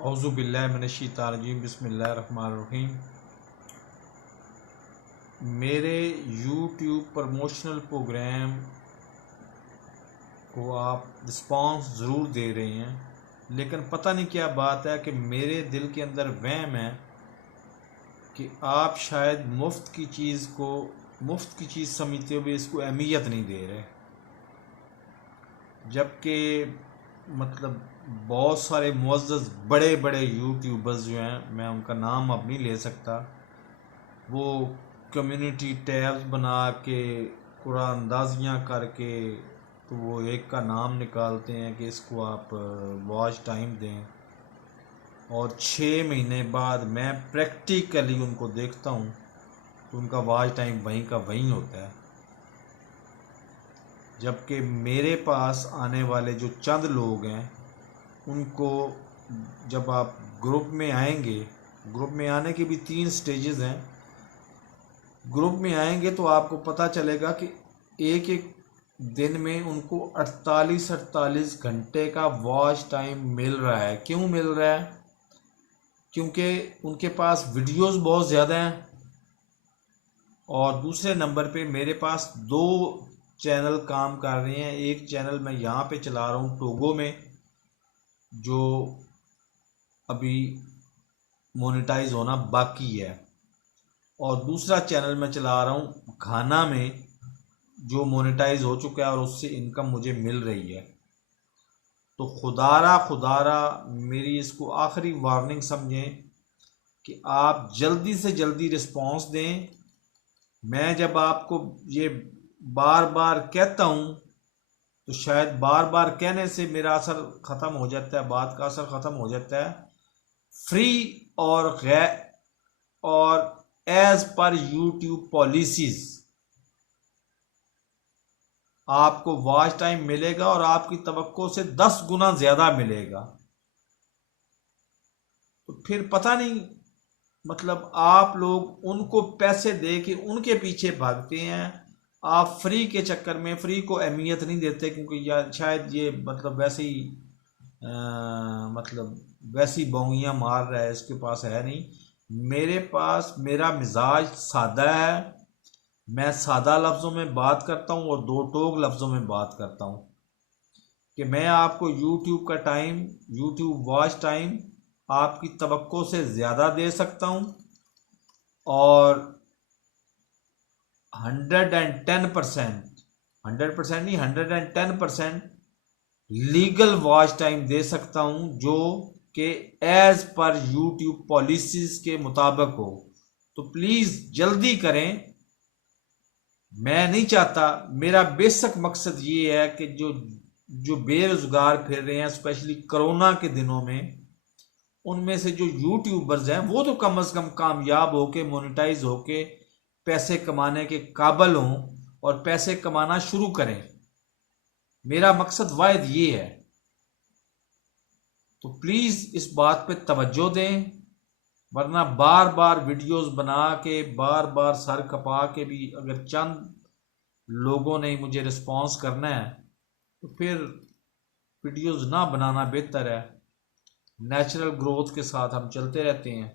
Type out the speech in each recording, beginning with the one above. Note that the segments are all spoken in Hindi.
औज़ु बिल्लाहि मिनश्शैतानिर्रजीम बिस्मिल्लाहिर्रहमानिर्रहीम। मेरे यूट्यूब प्रमोशनल प्रोग्राम को आप रिस्पांस ज़रूर दे रहे हैं, लेकिन पता नहीं क्या बात है कि मेरे दिल के अंदर वहम है कि आप शायद मुफ्त की चीज़ समझते हुए इसको अहमियत नहीं दे रहे, जबकि मतलब बहुत सारे मुअज़्ज़ज़ बड़े बड़े यूट्यूबर्स जो हैं, मैं उनका नाम अब नहीं ले सकता, वो कम्युनिटी टैब्स बना के कुरान अंदाज़ियाँ करके तो वो एक का नाम निकालते हैं कि इसको आप वॉच टाइम दें, और 6 महीने बाद मैं प्रैक्टिकली उनको देखता हूँ तो उनका वॉच टाइम वहीं का वहीं होता है। जबकि मेरे पास आने वाले जो चंद लोग हैं उनको जब आप ग्रुप में आएंगे, ग्रुप में आने के भी 3 स्टेजेस हैं, ग्रुप में आएंगे तो आपको पता चलेगा कि एक एक दिन में उनको 48 घंटे का वॉच टाइम मिल रहा है। क्यों मिल रहा है? क्योंकि उनके पास वीडियोस बहुत ज़्यादा हैं, और दूसरे नंबर पे मेरे पास 2 चैनल काम कर रहे हैं। एक चैनल मैं यहाँ पे चला रहा हूँ टोगो में, जो अभी मोनेटाइज होना बाकी है, और दूसरा चैनल मैं चला रहा हूँ घाना में, जो मोनेटाइज हो चुका है और उससे इनकम मुझे मिल रही है। तो खुदारा मेरी इसको आखिरी वार्निंग समझें कि आप जल्दी से जल्दी रिस्पांस दें। मैं जब आपको ये बार बार कहता हूँ तो शायद बार बार कहने से मेरा असर ख़त्म हो जाता है, बात का असर ख़त्म हो जाता है। फ्री और एज पर यूट्यूब पॉलिसीज़ आपको वॉच टाइम मिलेगा और आपकी तवक्को से 10 गुना ज़्यादा मिलेगा। तो फिर पता नहीं, मतलब आप लोग उनको पैसे दे के उनके पीछे भागते हैं, आप फ्री के चक्कर में फ्री को अहमियत नहीं देते, क्योंकि या शायद ये मतलब वैसे ही मतलब वैसी बोंगियां मार रहा है, इसके पास है नहीं। मेरे पास मेरा मिजाज सादा है, मैं सादा लफ्ज़ों में बात करता हूँ और दो टोक लफ्ज़ों में बात करता हूँ कि मैं आपको यूट्यूब का टाइम, यूट्यूब वॉच टाइम आपकी तवक्को से ज़्यादा दे सकता हूँ, और 110%, 100% नहीं, 110% लीगल वॉच टाइम दे सकता हूँ, जो कि एज पर यूट्यूब पॉलिसीज के मुताबिक हो। तो प्लीज़ जल्दी करें। मैं नहीं चाहता, मेरा बेसिक मकसद ये है कि जो जो बेरोजगार फिर रहे हैं, स्पेशली कोरोना के दिनों में, उनमें से जो यूट्यूबर्स हैं वो तो कम से कम कामयाब होके मोनेटाइज होके पैसे कमाने के काबिल हों और पैसे कमाना शुरू करें। मेरा मकसद वाहिद ये है। तो प्लीज़ इस बात पे तवज्जो दें, वरना बार बार वीडियोस बना के बार बार सर खपा के भी अगर चंद लोगों ने मुझे रिस्पांस करना है तो फिर वीडियोस ना बनाना बेहतर है। नेचुरल ग्रोथ के साथ हम चलते रहते हैं,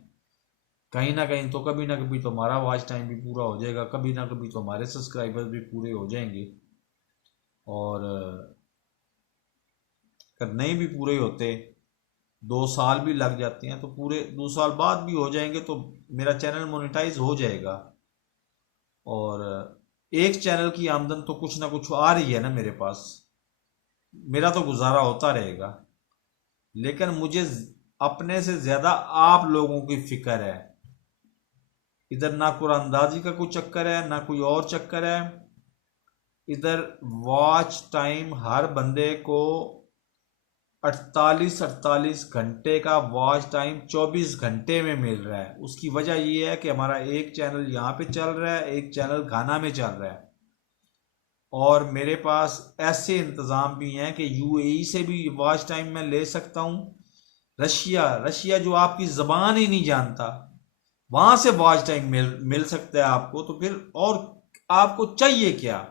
कहीं ना कहीं तो कभी ना कभी तो हमारा वॉच टाइम भी पूरा हो जाएगा, कभी ना कभी तो हमारे सब्सक्राइबर्स भी पूरे हो जाएंगे, और अगर नहीं भी पूरे होते, 2 साल भी लग जाते हैं, तो पूरे 2 साल बाद भी हो जाएंगे तो मेरा चैनल मोनेटाइज हो जाएगा, और एक चैनल की आमदन तो कुछ ना कुछ आ रही है ना मेरे पास, मेरा तो गुजारा होता रहेगा। लेकिन मुझे अपने से ज़्यादा आप लोगों की फिक्र है। इधर ना कुरानंदाजी का कोई चक्कर है, ना कोई और चक्कर है। इधर वॉच टाइम हर बंदे को 48 घंटे का वॉच टाइम 24 घंटे में मिल रहा है। उसकी वजह यह है कि हमारा एक चैनल यहाँ पे चल रहा है, एक चैनल घाना में चल रहा है, और मेरे पास ऐसे इंतज़ाम भी हैं कि यूएई से भी वॉच टाइम मैं ले सकता हूँ। रशिया जो आपकी ज़बान ही नहीं जानता, वहाँ से वॉच टाइम मिल सकता है आपको। तो फिर और आपको चाहिए क्या?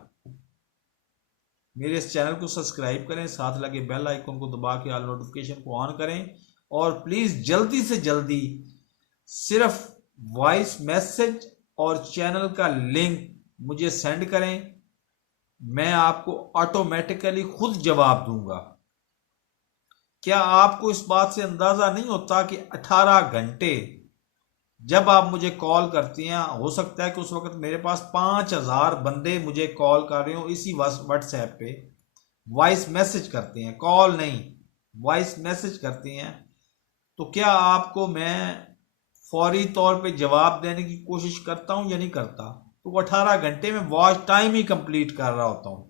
मेरे इस चैनल को सब्सक्राइब करें, साथ लगे बेल आइकन को दबा के ऑल नोटिफिकेशन को ऑन करें, और प्लीज़ जल्दी से जल्दी सिर्फ वॉइस मैसेज और चैनल का लिंक मुझे सेंड करें, मैं आपको ऑटोमेटिकली खुद जवाब दूंगा। क्या आपको इस बात से अंदाजा नहीं होता कि 18 घंटे जब आप मुझे कॉल करती हैं, हो सकता है कि उस वक्त मेरे पास 5000 बंदे मुझे कॉल कर रहे हो, इसी व्हाट्सएप पे वॉइस मैसेज करते हैं, कॉल नहीं वॉइस मैसेज करती हैं, तो क्या आपको मैं फौरी तौर पे जवाब देने की कोशिश करता हूं या नहीं करता? तो 18 घंटे में वॉच टाइम ही कंप्लीट कर रहा होता हूं,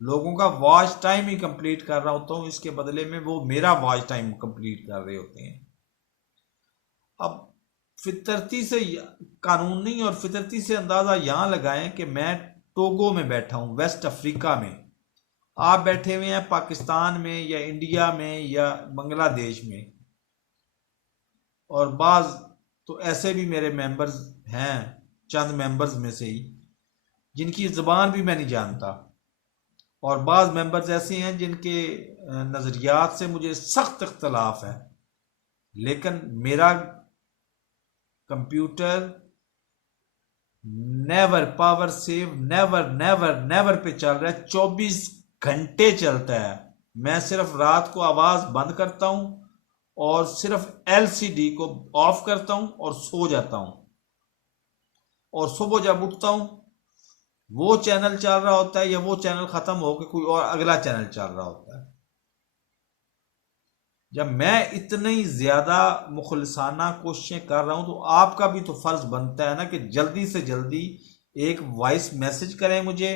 लोगों का वॉच टाइम ही कंप्लीट कर रहा होता हूं, इसके बदले में वो मेरा वॉच टाइम कंप्लीट कर रहे होते हैं। अब फितरती से कानूनी और फितरती से अंदाजा यहां लगाएं कि मैं टोगो में बैठा हूं, वेस्ट अफ्रीका में, आप बैठे हुए हैं पाकिस्तान में या इंडिया में या बांग्लादेश में, और बाज तो ऐसे भी मेरे मेंबर्स हैं, चंद मेंबर्स में से ही, जिनकी ज़बान भी मैं नहीं जानता, और बाज़ मेंबर्स ऐसे हैं जिनके नज़रियात से मुझे सख्त इख्तलाफ है, लेकिन मेरा computer never power save never never never पे चल रहा है, 24 घंटे चलता है। मैं सिर्फ रात को आवाज़ बंद करता हूं और सिर्फ एलसीडी को ऑफ करता हूं और सो जाता हूं, और सुबह जब उठता हूं वो चैनल चल रहा होता है या वो चैनल खत्म होकर कोई और अगला चैनल चल रहा होता है। जब मैं इतनी ज्यादा मुखलिसाना कोशिशें कर रहा हूं तो आपका भी तो फर्ज बनता है ना कि जल्दी से जल्दी एक वॉइस मैसेज करें मुझे,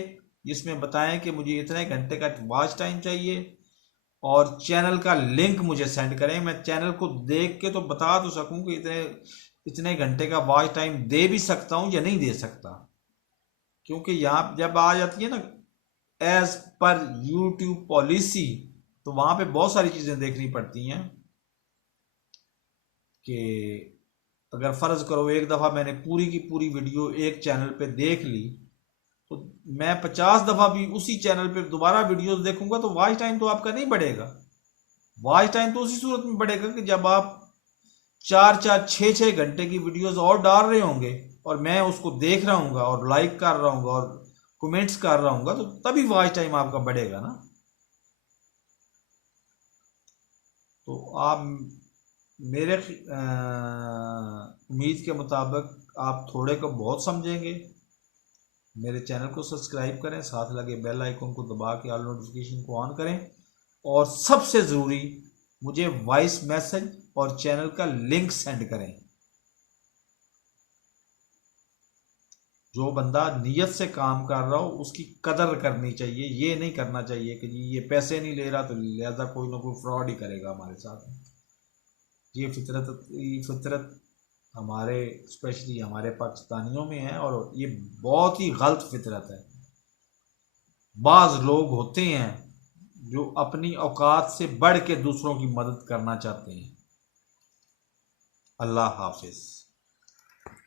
जिसमें बताएं कि मुझे इतने घंटे का वॉच टाइम चाहिए, और चैनल का लिंक मुझे सेंड करें, मैं चैनल को देख के तो बता तो सकूं कि इतने घंटे का वॉच टाइम दे भी सकता हूं या नहीं दे सकता। क्योंकि यहाँ जब आ जाती है ना एज पर यूट्यूब पॉलिसी, तो वहां पे बहुत सारी चीजें देखनी पड़ती हैं कि अगर फर्ज करो एक दफा मैंने पूरी की पूरी वीडियो एक चैनल पे देख ली, तो मैं 50 दफा भी उसी चैनल पे दोबारा वीडियोस देखूंगा तो वॉच टाइम तो आपका नहीं बढ़ेगा। वॉच टाइम तो उसी सूरत में बढ़ेगा कि जब आप 4-4 6-6 घंटे की वीडियोस और डाल रहे होंगे और मैं उसको देख रहा हूँ और लाइक कर रहा हूँ और कमेंट्स कर रहा हूँ, तो तभी वॉच टाइम आपका बढ़ेगा ना। तो आप मेरे उम्मीद के मुताबिक आप थोड़े को बहुत समझेंगे। मेरे चैनल को सब्सक्राइब करें, साथ लगे बेल आइकन को दबा के ऑल नोटिफिकेशन को ऑन करें, और सबसे ज़रूरी मुझे वॉइस मैसेज और चैनल का लिंक सेंड करें। जो बंदा नियत से काम कर रहा हो उसकी कदर करनी चाहिए, ये नहीं करना चाहिए कि जी ये पैसे नहीं ले रहा तो लिहाजा कोई ना कोई फ्रॉड ही करेगा हमारे साथ। ये फितरत हमारे स्पेशली हमारे पाकिस्तानियों में है, और ये बहुत ही गलत फितरत है। बाज़ लोग होते हैं जो अपनी औकात से बढ़ के दूसरों की मदद करना चाहते हैं। अल्लाह हाफिज़।